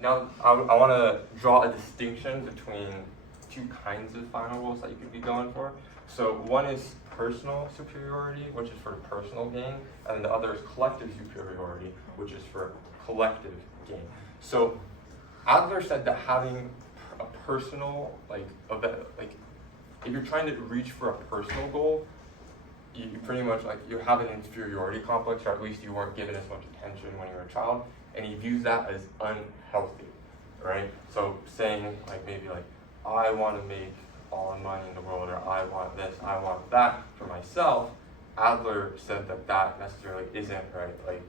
now I want to draw a distinction between two kinds of final goals that you could be going for. So one is personal superiority, which is for personal gain, and the other is collective superiority, which is for collective gain. So Adler said that having a personal, if you're trying to reach for a personal goal, you pretty much you have an inferiority complex, or at least you weren't given as much attention when you were a child, and he views that as unhealthy, right? So saying I want to make all the money in the world, or I want this, I want that for myself, Adler said that necessarily isn't right,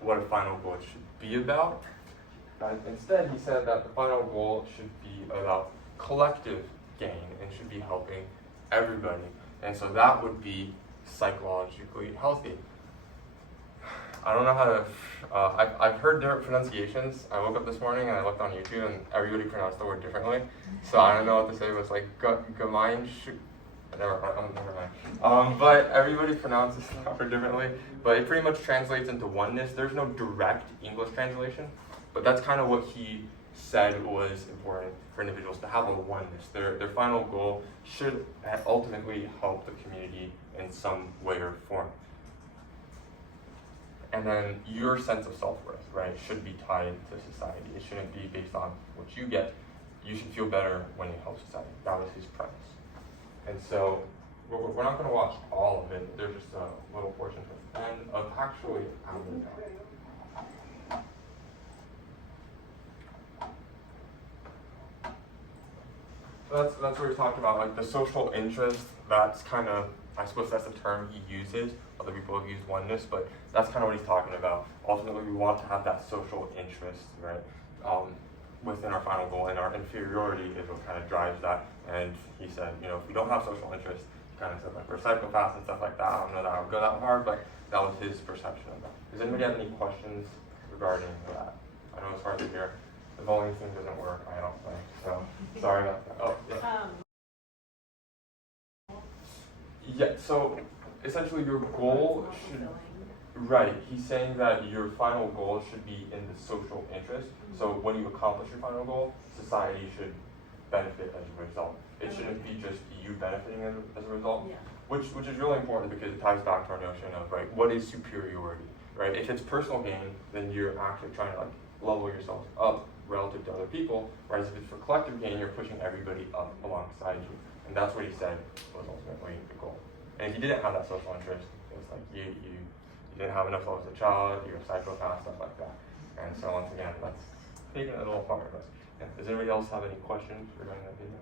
what a final goal should be about. Instead, he said that the final goal should be about collective gain and should be helping everybody. And so that would be psychologically healthy. I don't know how to, I've heard different pronunciations. I woke up this morning and I looked on YouTube and everybody pronounced the word differently. So I don't know what to say. It was Gemein. Never mind. But everybody pronounces the word differently. But it pretty much translates into oneness. There's no direct English translation. But that's kind of what he said was important for individuals to have a oneness. Their final goal should ultimately help the community in some way or form. And then your sense of self-worth, right, should be tied to society. It shouldn't be based on what you get. You should feel better when you help society. That was his premise. And so we're not going to watch all of it. There's just a little portion at the end of actually Adler. That's what we talked about, the social interest. That's kind of, I suppose that's the term he uses. Other people have used oneness, but that's kind of what he's talking about. Ultimately, we want to have that social interest, right, within our final goal, and our inferiority is what kind of drives that. And he said, if we don't have social interest, he kind of said we're psychopaths and stuff like that. I don't know that I would go that hard, but that was his perception of that. Does anybody have any questions regarding that? I know it's hard to hear. The volume thing doesn't work, I don't think. So sorry about that. Oh, yeah. Yeah, so essentially your goal should, right, he's saying that your final goal should be in the social interest. So when you accomplish your final goal, society should benefit as a result. It shouldn't be just you benefiting as a result, which is really important because it ties back to our notion of, right, what is superiority, right? If it's personal gain, then you're actually trying to level yourself up relative to other people, whereas if it's for collective gain, you're pushing everybody up alongside you. And that's what he said was ultimately the goal. And if you didn't have that social interest, it was you didn't have enough love as a child, you're a psychopath, stuff like that. And so once again, that's taking it a little far. But yeah. Does anybody else have any questions regarding that video?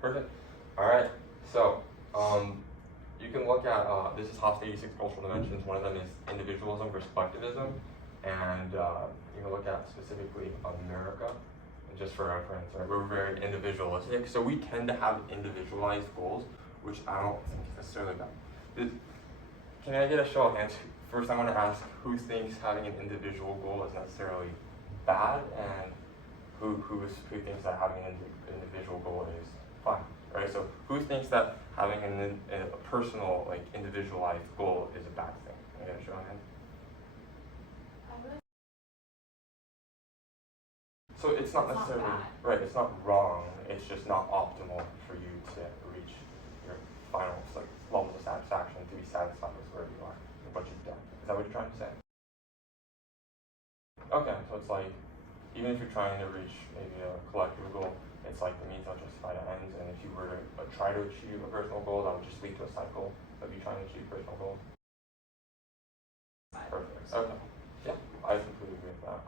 Perfect. All right. So you can look at, this is Hoff's 86 cultural dimensions. One of them is individualism versus collectivism. And you can look at specifically America, and just for reference, right? We're very individualistic, so we tend to have individualized goals, which I don't think is necessarily bad. Can I get a show of hands? First, I want to ask who thinks having an individual goal is necessarily bad, and who thinks that having an individual goal is fine, right? So who thinks that having a personal, individualized goal is a bad thing? Can I get a show of hands? So it's not necessarily right. It's not wrong. It's just not optimal for you to reach your final levels of satisfaction, to be satisfied with where you are and what you've done. Is that what you're trying to say? Okay, so it's even if you're trying to reach maybe a collective goal, it's the means don't justify the ends. And if you were to try to achieve a personal goal, that would just lead to a cycle of you trying to achieve personal goals. Perfect. Okay. Yeah, I completely agree with that.